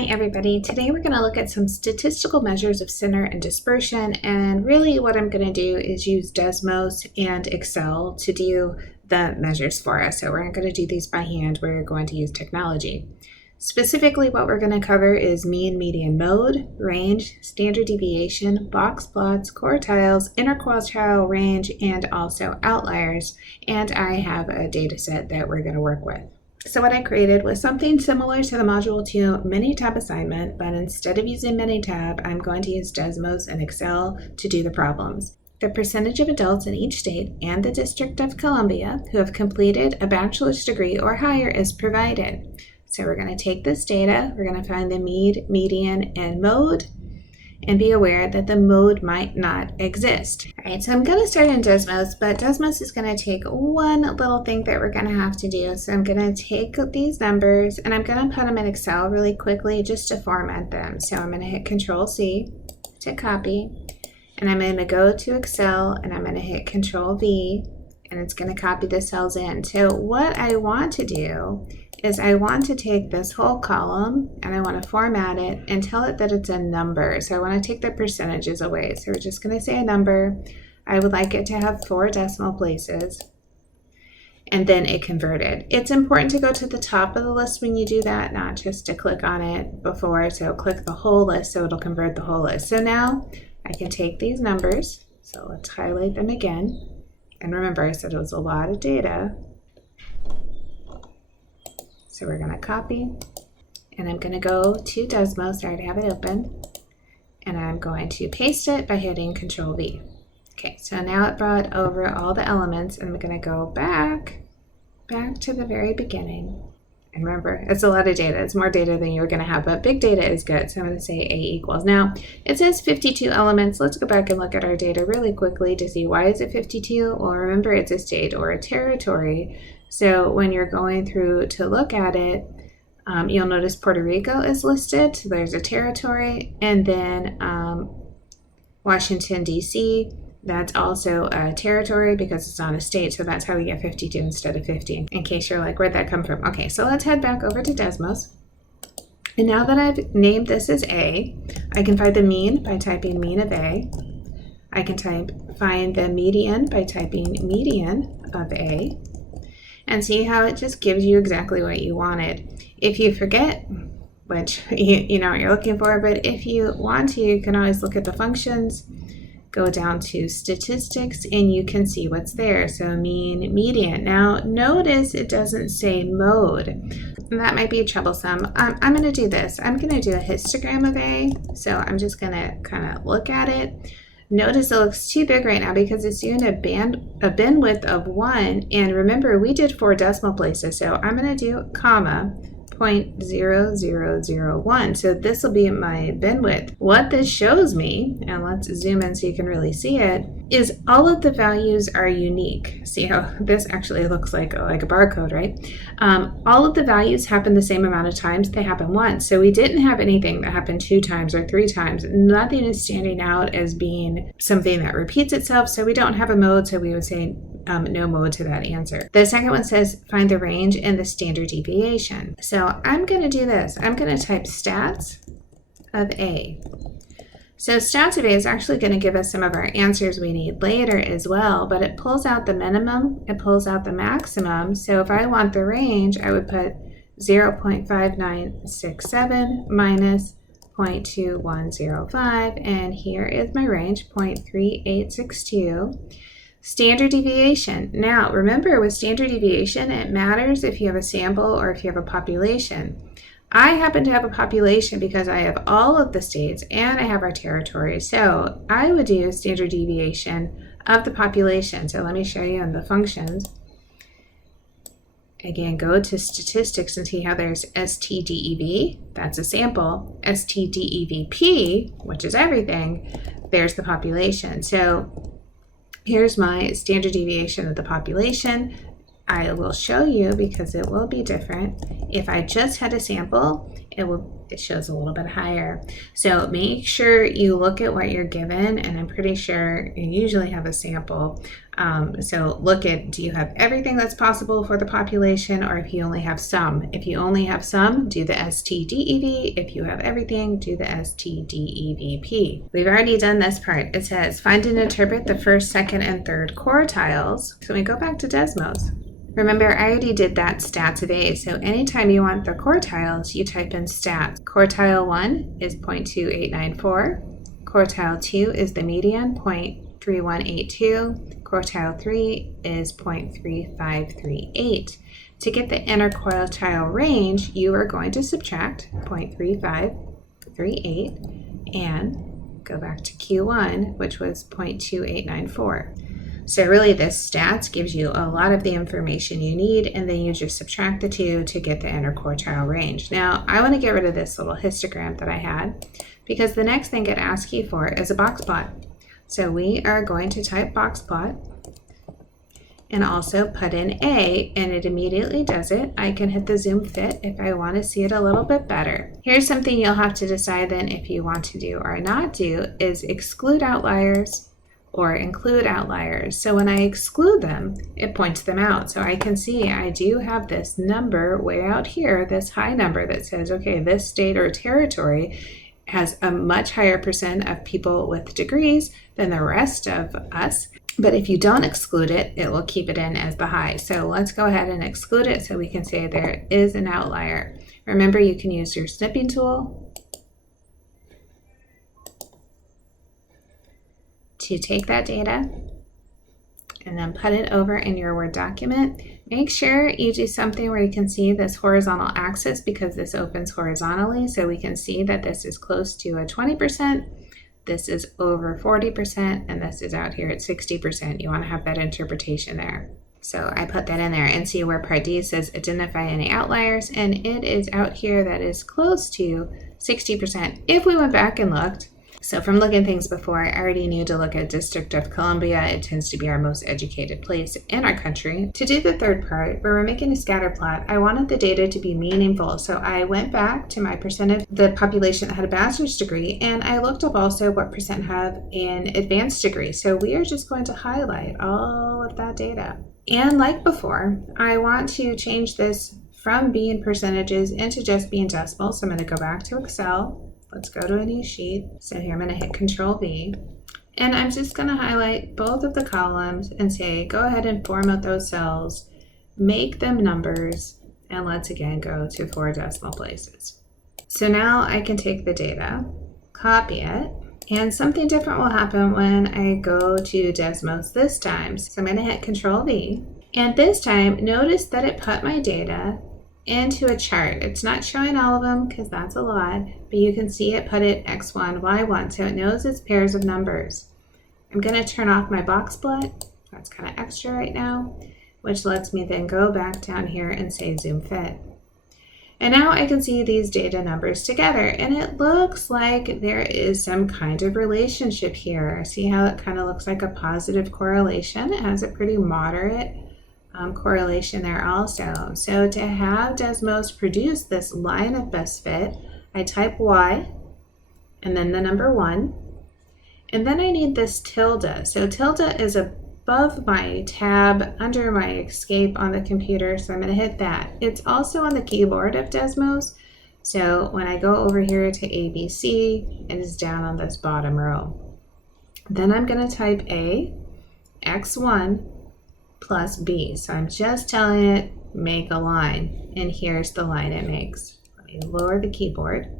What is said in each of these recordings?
Hi everybody, today we're going to look at some statistical measures of center and dispersion, and really what I'm going to do is use Desmos and Excel to do the measures for us. So we're not going to do these by hand, we're going to use technology. Specifically what we're going to cover is mean, median, mode, range, standard deviation, box plots, quartiles, interquartile range, and also outliers, and I have a data set that we're going to work with. So what I created was something similar to the Module 2 mini-tab assignment, but instead of using mini-tab, I'm going to use Desmos and Excel to do the problems. The percentage of adults in each state and the District of Columbia who have completed a bachelor's degree or higher is provided. So we're going to take this data, we're going to find the mean, median, and mode, and be aware that the mode might not exist. All right, so I'm going to start in Desmos, but Desmos is going to take one little thing that we're going to have to do. So I'm going to take these numbers and I'm going to put them in Excel really quickly just to format them. So I'm going to hit Control-C to copy, and I'm going to go to Excel and I'm going to hit Control-V, and it's going to copy the cells in. So what I want to do is I want to take this whole column and I want to format it and tell it that it's a number. So I want to take the percentages away. So we're just going to say a number. I would like it to have 4 decimal places and then it converted. It's important to go to the top of the list when you do that, not just to click on it before. So click the whole list so it'll convert the whole list. So now I can take these numbers. So let's highlight them again. And remember, I said it was a lot of data. So we're going to copy, and I'm going to go to Desmos, I already have it open, and I'm going to paste it by hitting Control-V. Okay, so now it brought over all the elements, and I'm going to go back to the very beginning. And remember, it's a lot of data. It's more data than you're going to have, but big data is good. So I'm going to say A equals. Now, it says 52 elements. Let's go back and look at our data really quickly to see why is it 52? Well, remember, it's a state or a territory. So when you're going through to look at it, you'll notice Puerto Rico is listed. So there's a territory. And then Washington, D.C., that's also a territory because it's on a state. So that's how we get 52 instead of 50, in case you're like, where'd that come from? Okay, so let's head back over to Desmos. And now that I've named this as A, I can find the mean by typing mean of A. I can find the median by typing median of A. And see how it just gives you exactly what you wanted. If you forget, which you know what you're looking for, but if you want to, you can always look at the functions, go down to statistics, and you can see what's there. So mean, median. Now notice it doesn't say mode. And that might be troublesome. I'm going to do this. I'm going to do a histogram of A. So I'm just going to kind of look at it. Notice it looks too big right now because it's doing a bin width of 1. And remember, we did 4 decimal places. So I'm going to do comma 0.0001. So this will be my bin width. What this shows me, and let's zoom in so you can really see it, is all of the values are unique. See how this actually looks like a barcode, right? All of the values happen the same amount of times. They happen once. So we didn't have anything that happened 2 times or 3 times. Nothing is standing out as being something that repeats itself. So we don't have a mode. So we would say no mode to that answer. The second one says find the range and the standard deviation. So I'm going to do this. I'm going to type stats of A. So stats of A is actually going to give us some of our answers we need later as well, but it pulls out the minimum, it pulls out the maximum. So if I want the range, I would put 0.5967 minus 0.2105, and here is my range, 0.3862. Standard deviation. Now, remember with standard deviation, it matters if you have a sample or if you have a population. I happen to have a population because I have all of the states and I have our territories. So I would do standard deviation of the population. So let me show you on the functions. Again, go to statistics and see how there's STDEV, that's a sample. STDEVP, which is everything, there's the population. So here's my standard deviation of the population. I will show you because it will be different. If I just had a sample, it shows a little bit higher. So make sure you look at what you're given, and I'm pretty sure you usually have a sample. So look at, do you have everything that's possible for the population, or if you only have some? If you only have some, do the STDEV. If you have everything, do the STDEVP. We've already done this part. It says find and interpret the first, second, and third quartiles. So we go back to Desmos. Remember, I already did that stats of A, so anytime you want the quartiles, you type in stats. Quartile 1 is 0.2894. Quartile 2 is the median, 0.3182. Quartile 3 is 0.3538. To get the interquartile range, you are going to subtract 0.3538 and go back to Q1, which was 0.2894. So really this stats gives you a lot of the information you need, and then you just subtract the two to get the interquartile range. Now, I want to get rid of this little histogram that I had, because the next thing it asks you for is a box plot. So we are going to type box plot and also put in A, and it immediately does it. I can hit the zoom fit if I want to see it a little bit better. Here's something you'll have to decide then if you want to do or not do is exclude outliers or include outliers. So when I exclude them, it points them out. So I can see I do have this number way out here, this high number that says, okay, this state or territory has a much higher percent of people with degrees than the rest of us. But if you don't exclude it, it will keep it in as the high. So let's go ahead and exclude it so we can say there is an outlier. Remember, you can use your snipping tool to take that data and then put it over in your Word document. Make sure you do something where you can see this horizontal axis, because this opens horizontally, so we can see that this is close to a 20%, this is over 40%, and this is out here at 60%. You want to have that interpretation there. So I put that in there, and see where part D says identify any outliers, and it is out here that is close to 60%. If we went back and looked, so from looking at things before, I already knew to look at District of Columbia. It tends to be our most educated place in our country. To do the third part, where we're making a scatter plot, I wanted the data to be meaningful. So I went back to my percent of the population that had a bachelor's degree, and I looked up also what percent have an advanced degree. So we are just going to highlight all of that data. And like before, I want to change this from being percentages into just being decimals. So I'm going to go back to Excel. Let's go to a new sheet. So here I'm going to hit Control V, and I'm just going to highlight both of the columns and say, go ahead and format those cells, make them numbers, and let's again go to 4 decimal places. So now I can take the data, copy it, and something different will happen when I go to Desmos this time. So I'm going to hit Control V, and this time notice that it put my data into a chart. It's not showing all of them because that's a lot, but you can see it put it X1, Y1, so it knows it's pairs of numbers. I'm going to turn off my box plot. That's kind of extra right now, which lets me then go back down here and say zoom fit. And now I can see these data numbers together, and it looks like there is some kind of relationship here. See how it kind of looks like a positive correlation? It has a pretty moderate correlation there also. So to have Desmos produce this line of best fit, I type Y and then the number 1, and then I need this tilde. So tilde is above my tab under my escape on the computer, so I'm going to hit that. It's also on the keyboard of Desmos, so when I go over here to ABC, it is down on this bottom row. Then I'm going to type A, X1 plus B. So I'm just telling it, make a line, and here's the line it makes. Let me lower the keyboard,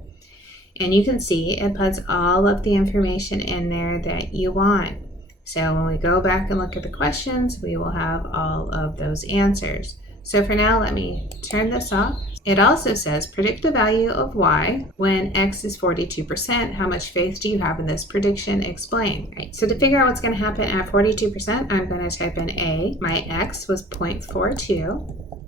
and you can see it puts all of the information in there that you want. So when we go back and look at the questions, we will have all of those answers. So for now, let me turn this off. It also says predict the value of Y when X is 42%. How much faith do you have in this prediction? Explain. Right. So to figure out what's going to happen at 42%, I'm going to type in A. My X was 0.42,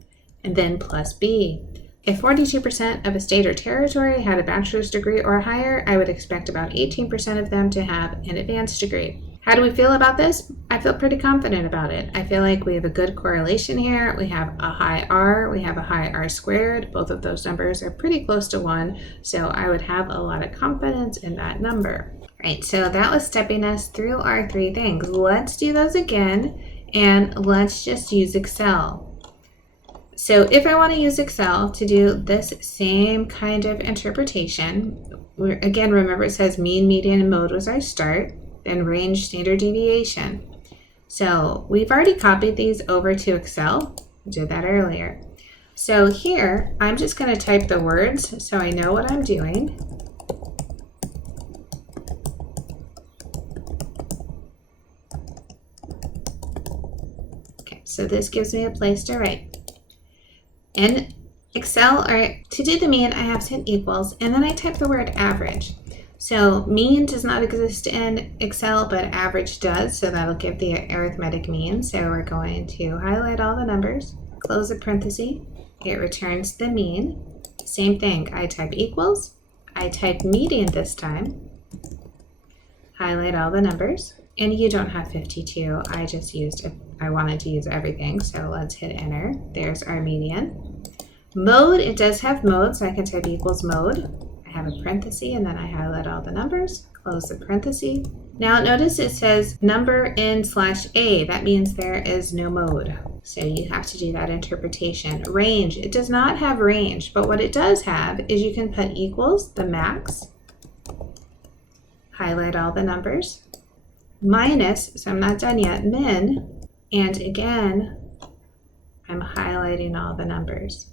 and then plus B. If 42% of a state or territory had a bachelor's degree or higher, I would expect about 18% of them to have an advanced degree. How do we feel about this? I feel pretty confident about it. I feel like we have a good correlation here. We have a high R, we have a high R squared. Both of those numbers are pretty close to 1, so I would have a lot of confidence in that number. Right, so that was stepping us through our 3 things. Let's do those again. And let's just use Excel. So if I want to use Excel to do this same kind of interpretation, again, remember it says mean, median, and mode was our start, then range, standard deviation. So we've already copied these over to Excel. We did that earlier. So here, I'm just going to type the words so I know what I'm doing. Okay, so this gives me a place to write. In Excel, to do the mean, I have set equals, and then I type the word average. So mean does not exist in Excel, but average does, so that'll give the arithmetic mean. So we're going to highlight all the numbers, close a parenthesis, it returns the mean. Same thing, I type equals, I type median this time, highlight all the numbers, and you don't have 52, I wanted to use everything, so let's hit enter. There's our median. Mode, it does have mode, so I can type equals mode. I have a parenthesis, and then I highlight all the numbers, close the parenthesis. Now notice it says number in/A, that means there is no mode. So you have to do that interpretation. Range, it does not have range, but what it does have is you can put equals, the max, highlight all the numbers, minus, so I'm not done yet, min, and again, I'm highlighting all the numbers,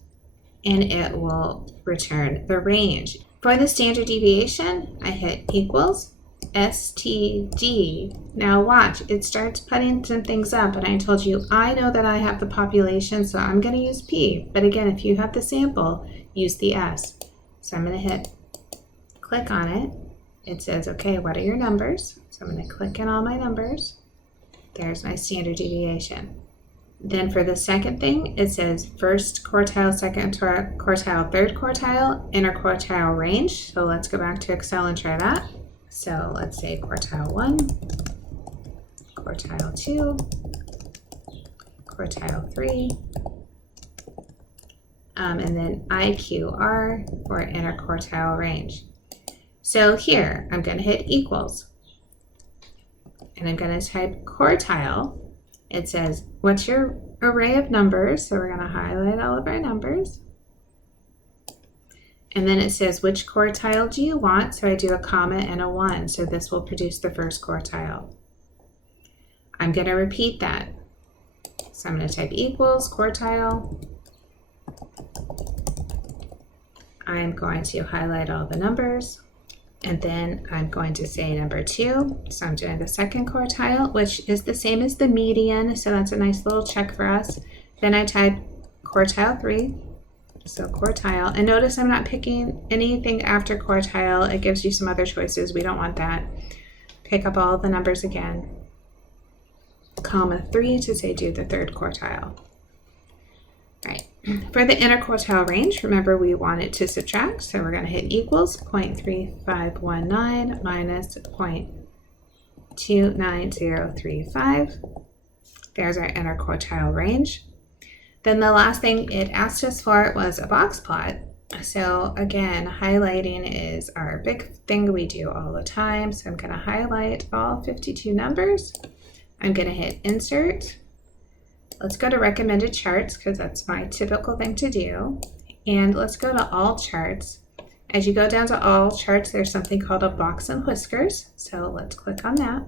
and it will return the range. For the standard deviation, I hit equals, STD. Now watch, it starts putting some things up, and I told you I know that I have the population, so I'm going to use P. But again, if you have the sample, use the S. So I'm going to hit click on it. It says, okay, what are your numbers? So I'm going to click in all my numbers. There's my standard deviation. Then for the second thing, it says first quartile, second quartile, third quartile, interquartile range. So let's go back to Excel and try that. So let's say quartile 1, quartile 2, quartile 3, and then IQR for interquartile range. So here, I'm going to hit equals, and I'm going to type quartile. It says, what's your array of numbers? So we're going to highlight all of our numbers. And then it says, which quartile do you want? So I do a comma and a 1. So this will produce the first quartile. I'm going to repeat that. So I'm going to type equals quartile. I'm going to highlight all the numbers. And then I'm going to say number 2. So I'm doing the second quartile, which is the same as the median. So that's a nice little check for us. Then I type quartile 3. So quartile, and notice I'm not picking anything after quartile. It gives you some other choices. We don't want that. Pick up all the numbers again. Comma 3 to say do the third quartile. Right. For the interquartile range, remember we want it to subtract, so we're going to hit equals 0.3519 minus 0.29035. There's our interquartile range. Then the last thing it asked us for was a box plot. So again, highlighting is our big thing we do all the time. So I'm going to highlight all 52 numbers. I'm going to hit insert. Let's go to recommended charts because that's my typical thing to do. And let's go to all charts. As you go down to all charts, there's something called a box and whiskers. So let's click on that.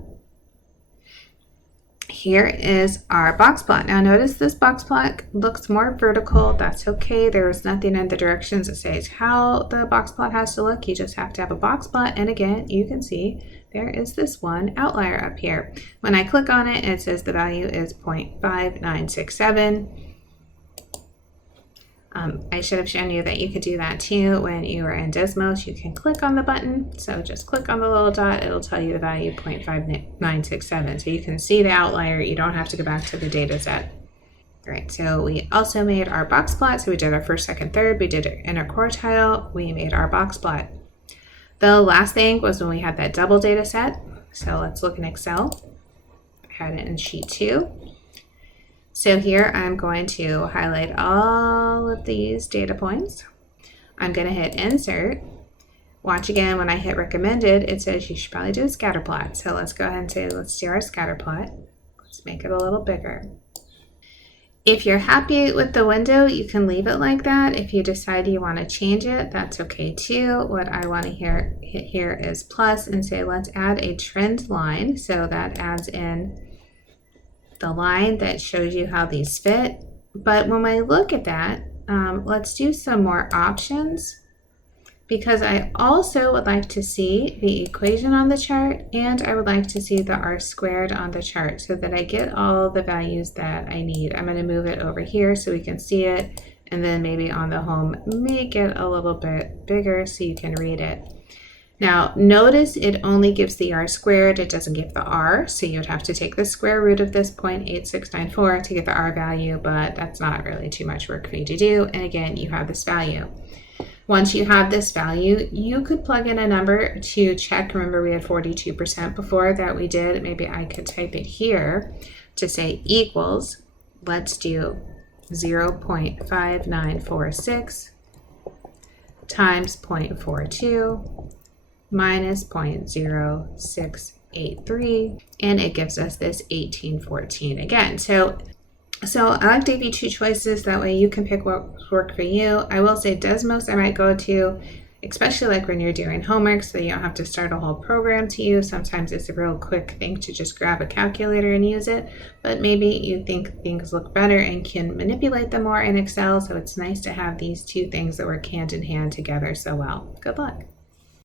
Here is our box plot. Now notice this box plot looks more vertical. That's okay. There is nothing in the directions that says how the box plot has to look. You just have to have a box plot. And again, you can see there is this one outlier up here. When I click on it, it says the value is 0.5967. I should have shown you that you could do that too when you were in Desmos. You can click on the button. So just click on the little dot. It'll tell you the value 0.5967. So you can see the outlier. You don't have to go back to the data set. All right, so we also made our box plot. So we did our first, second, third. We did our interquartile. We made our box plot. The last thing was when we had that double data set. So let's look in Excel. I had it in sheet 2. So here I'm going to highlight all of these data points. I'm going to hit insert. Watch again, when I hit recommended, it says you should probably do a scatter plot. So let's go ahead and say, let's do our scatter plot. Let's make it a little bigger. If you're happy with the window, you can leave it like that. If you decide you want to change it, that's okay too. What I want to hit here is plus and say, let's add a trend line. So that adds in the line that shows you how these fit. But when I look at that, let's do some more options, because I also would like to see the equation on the chart, and I would like to see the r squared on the chart so that I get all the values that I need. I'm going to move it over here so we can see it, and then maybe on the home make it a little bit bigger so you can read it. Now notice it only gives the r squared, it doesn't give the r, so you'd have to take the square root of this 0.8694 to get the r value, but that's not really too much work for you to do. And again, you have this value. Once you have this value, you could plug in a number to check. Remember, we had 42% before that we did. Maybe I could type it here to say equals, let's do 0.5946 times 0.42 minus 0.0683, and it gives us this 1814 again. So I like to give you two choices, that way you can pick what work for you. I will say Desmos I might go to, especially like when you're doing homework, so you don't have to start a whole program to use. Sometimes it's a real quick thing to just grab a calculator and use it, but maybe you think things look better and can manipulate them more in Excel, so it's nice to have these two things that work hand in hand together so well. Good luck.